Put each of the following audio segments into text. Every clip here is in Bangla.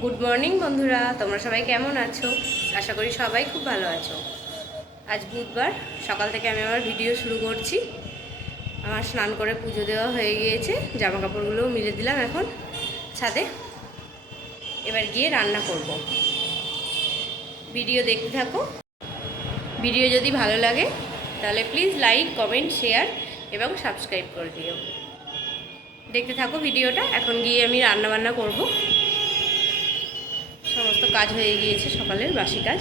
গুড মর্নিং বন্ধুরা, তোমরা সবাই কেমন আছো? আশা করি সবাই খুব ভালো আছো। আজ বুধবার সকাল থেকে আমি আমার ভিডিও শুরু করছি। আমার স্নান করে পুজো দেওয়া হয়ে গিয়েছে, জামা কাপড়গুলোও মিলে দিলাম এখন ছাদে। এবার গিয়ে রান্না করব। ভিডিও দেখতে থাকো। ভিডিও যদি ভালো লাগে তাহলে প্লিজ লাইক, কমেন্ট, শেয়ার এবং সাবস্ক্রাইব করে দিও। দেখতে থাকো ভিডিওটা। এখন গিয়ে আমি রান্না বান্না করব। সমস্ত কাজ হয়ে গিয়েছে, সকালের বাসি কাজ।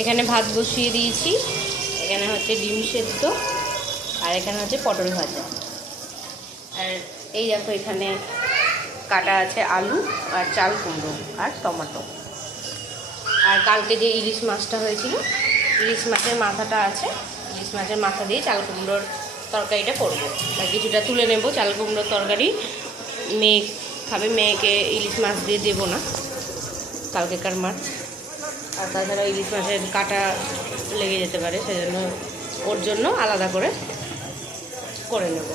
এখানে ভাত বসিয়ে দিয়েছি, এখানে হচ্ছে ডিম সেদ্ধ, আর এখানে হচ্ছে পটল ভাজা। আর এই দেখো এখানে কাটা আছে আলু আর চাল কুমড়ো আর টমেটো। আর কালকে যে ইলিশ মাছটা হয়েছিল, ইলিশ মাছের মাথাটা আছে, ইলিশ মাছের মাথা দিয়ে চাল কুমড়োর তরকারিটা করবো। আর কিছুটা তুলে নেব। চাল কুমড়োর তরকারি মেয়ে খাবে, মেয়েকে ইলিশ মাছ দিয়ে দেবো না, কালকেকার মাছ। আর তাছাড়া ইলিশ মাছের কাঁটা লেগে যেতে পারে, সেজন্য ওর জন্য আলাদা করে নেব।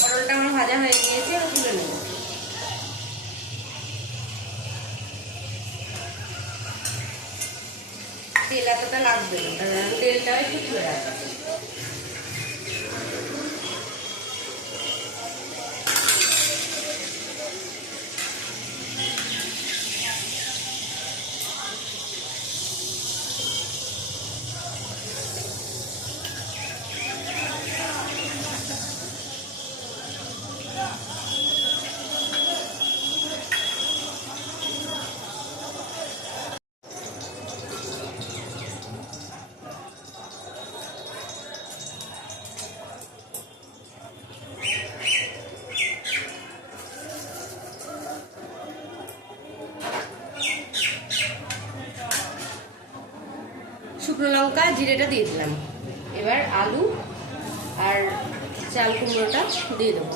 পটলটা আমার ভাজা হয়ে গিয়েছে, তুলে নেব। তেল এতটা লাগবে না, তেলটাও একটু তুলে রাখবে। শুকনো লঙ্কা জিরেটা দিয়ে দিলাম। এবার আলু আর চাল কুমড়োটা দিয়ে দেবো।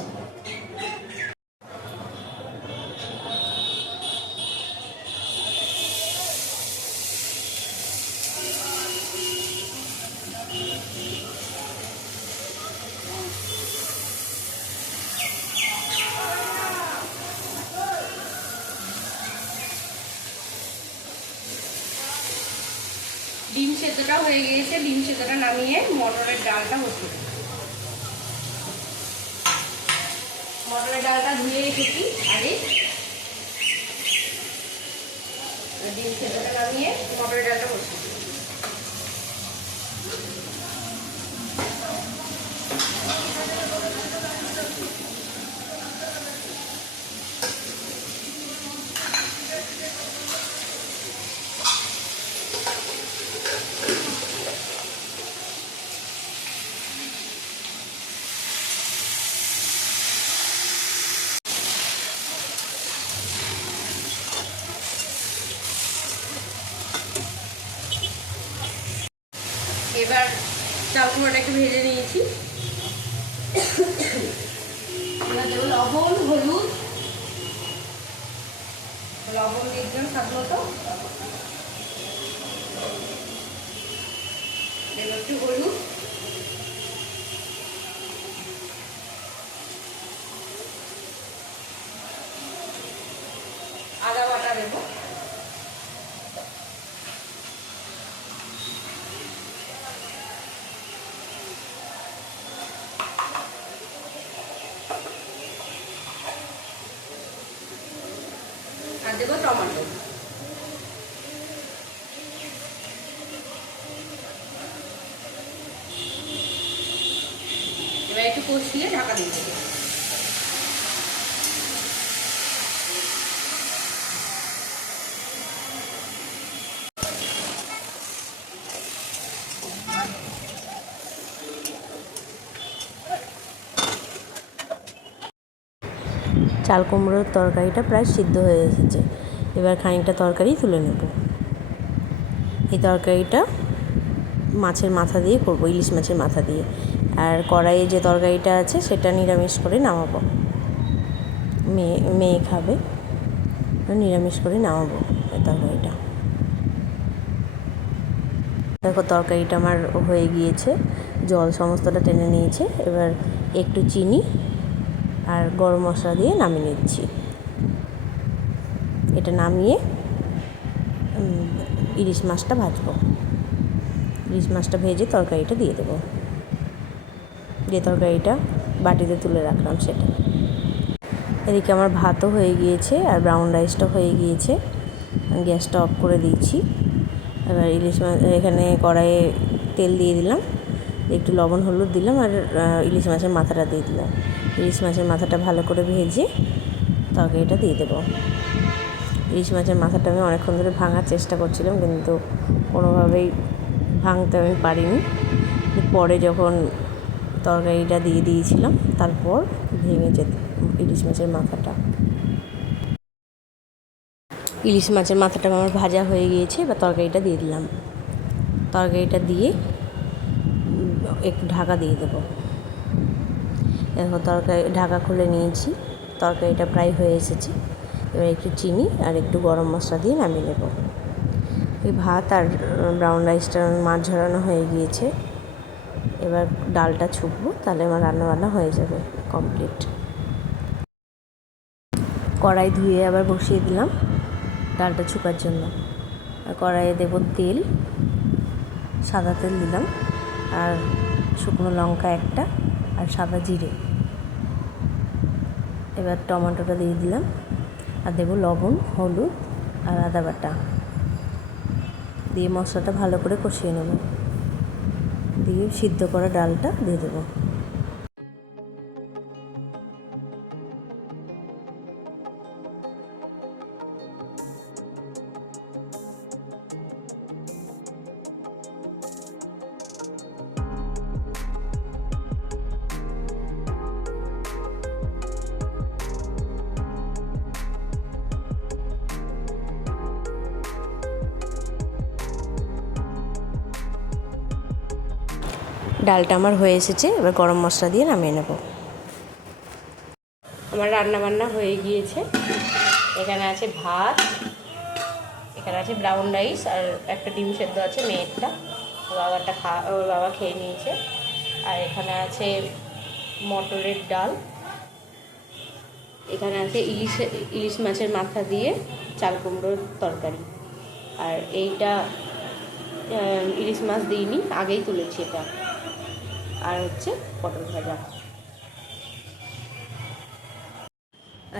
ডিম সেদ্ধটা হয়ে গিয়েছে, ডিম সেদ্ধটা নামিয়ে মটরের ডালটা বসিয়ে দেবো। মটরের ডালটা ধুয়ে রেখেছি আগে। ডিম সেদ্ধটা নামিয়ে মটরের ডালটা বসিয়ে দেবো। এবার চাল কুমড়োটা একটু ভেজে নিয়েছি। এবার দেবো লবণ, হলুদ। লবণ দিয়ে দিলাম স্বাদ মতো। দেবো একটু হলুদ, আদা বাটা দেবো, আর দেবো টমেটো। এবার একটু কষিয়ে ঢাকা দিয়ে দেবো। চাল কুমড়োর তরকারিটা প্রায় সিদ্ধ হয়ে এসেছে। এবার খানিকটা তরকারি তুলে নেব। এই তরকারিটা মাছের মাথা দিয়ে করব, ইলিশ মাছের মাথা দিয়ে। আর কড়াইয়ে যে তরকারিটা আছে সেটা নিরামিষ করে নামাবো। মেয়ে খাবে, নিরামিষ করে নামাবো এই তরকারিটা। দেখো তরকারিটা আমার হয়ে গিয়েছে, জল সমস্তটা টেনে নিয়েছে। এবার একটু চিনি আর গরম মশলা দিয়ে নামিয়ে নিচ্ছি। এটা নামিয়ে ইলিশ মাছটা ভাজবো। ইলিশ মাছটা ভেজে তরকারিটা দিয়ে দেবো। যে তরকারিটা বাটিতে তুলে রাখলাম সেটা। এদিকে আমার ভাতও হয়ে গিয়েছে আর ব্রাউন রাইসটা হয়ে গিয়েছে। গ্যাসটা অফ করে দিয়েছি। এবার ইলিশ মাছ এখানে কড়াইয়ে তেল দিয়ে দিলাম, একটু লবণ হলুদ দিলাম আর ইলিশ মাছের মাথাটা দিয়ে দিলাম। ইলিশ মাছের মাথাটা ভালো করে ভেজে তরকারিটা দিয়ে দেবো। ইলিশ মাছের মাথাটা আমি অনেকক্ষণ ধরে ভাঙার চেষ্টা করছিলাম, কিন্তু কোনোভাবেই ভাঙতে আমি পারিনি। পরে যখন তরকারিটা দিয়ে দিয়েছিলাম তারপর ভেঙে যেত ইলিশ মাছের মাথাটা। ইলিশ মাছের মাথাটা আমার ভাজা হয়ে গিয়েছে। এবার তরকারিটা দিয়ে দিলাম। তরকারিটা দিয়ে একটু ঢাকা দিয়ে দেবো। এরপর তরকারি ঢাকা খুলে নিয়েছি। তরকারিটা প্রায় হয়ে এসেছে। এবার একটু চিনি আর একটু গরম মশলা দিয়ে নামিয়ে নেব। এই ভাত আর ব্রাউন রাইসটা মাছ ঝরানো হয়ে গিয়েছে। এবার ডালটা ছুঁকবো, তাহলে আমার রান্নাবান্না হয়ে যাবে কমপ্লিট। কড়াই ধুয়ে আবার বসিয়ে দিলাম ডালটা ছুকার জন্য। আর কড়াইয়ে দেবো তেল, সাদা তেল দিলাম, আর শুকনো লঙ্কা একটা আর সাদা জিরে। এবার টমেটোটা দিয়ে দিলাম আর দেবো লবণ, হলুদ আর আদা বাটা দিয়ে মশলাটা ভালো করে কষিয়ে নেব। দিয়ে সিদ্ধ করা ডালটা দিয়ে দেবো। ডালটা আমার হয়ে এসেছে। এবার গরম মশলা দিয়ে নামিয়ে নেব। আমার রান্না বান্না হয়ে গিয়েছে। এখানে আছে ভাত, এখানে আছে ব্রাউন রাইস আর একটা ডিম সেদ্ধ আছে মেয়েরটা, ওর বাবা খেয়ে নিয়েছে। আর এখানে আছে মটরের ডাল, এখানে আছে ইলিশ মাছের মাথা দিয়ে চাল কুমড়োর তরকারি। আর এইটা ইলিশ মাছ দিইনি, আগেই তুলেছি এটা। আর হচ্ছে পটল ভাজা।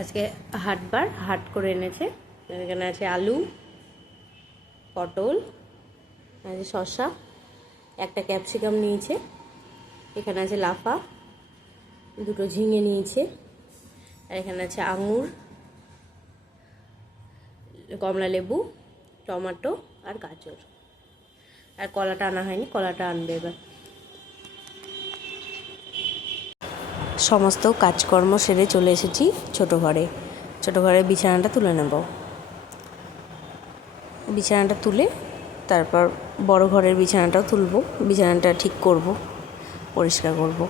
আজকে হাট করে এনেছে। এখানে আছে আলু, পটল, আছে শসা, একটা ক্যাপসিকাম নিয়েছে, এখানে আছে লাফা, দুটো ঝিঙে নিয়েছে, আর এখানে আছে আঙুর, কমলা লেবু, টমেটো আর গাজর। আর কলাটা আনা হয়নি, কলাটা আনবে এবার। সমস্ত কাজকর্ম সেরে চলে এসেছি ছোটো ঘরে বিছানাটা তুলে নেব। বিছানাটা তুলে তারপর বড় ঘরের বিছানাটাও তুলব, বিছানাটা ঠিক করব, পরিষ্কার করব।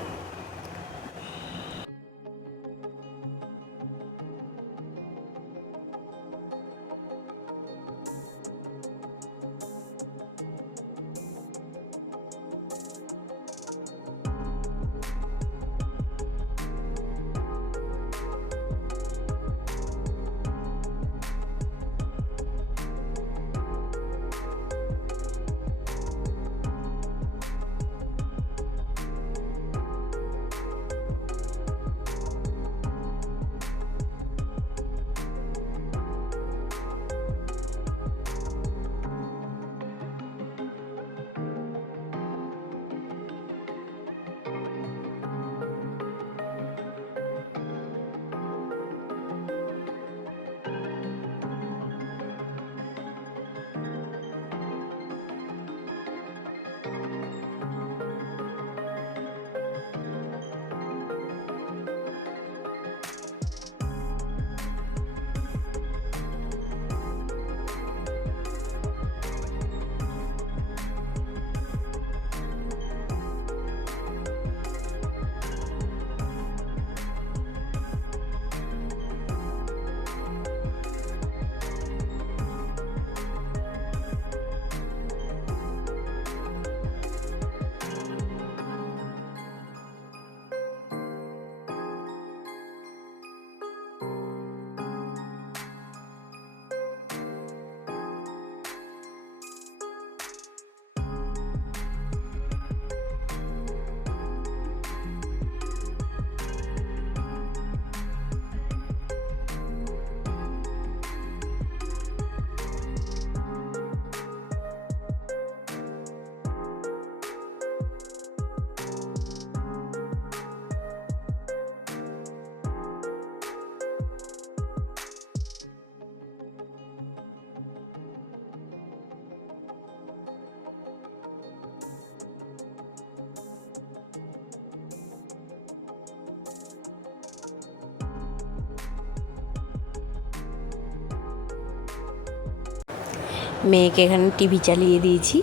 মেয়েকে এখানে টিভি চালিয়ে দিয়েছি,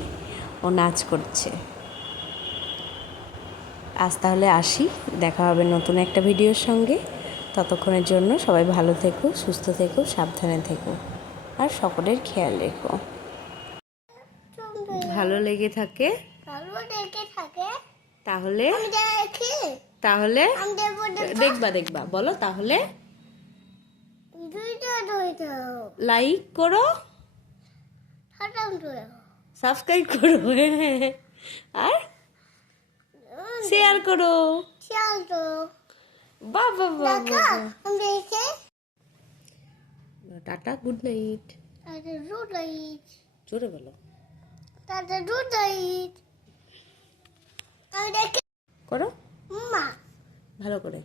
ও নাচ করছে। আজ তাহলে আসি, দেখা হবে নতুন একটা ভিডিওর সঙ্গে। ততক্ষণের জন্য সবাই ভালো থেকো, সুস্থ থেকো, সাবধানে থেকো, আর সকলের খেয়াল রেখো। ভালো লেগে থাকে তাহলে তাহলে দেখবা বলো তাহলে লাইক করো, সাবস্ক্রাইব করো, আর শেয়ার করো। বাবা টাটা, গুড নাইট। জোরে বলো। করো ভালো করে।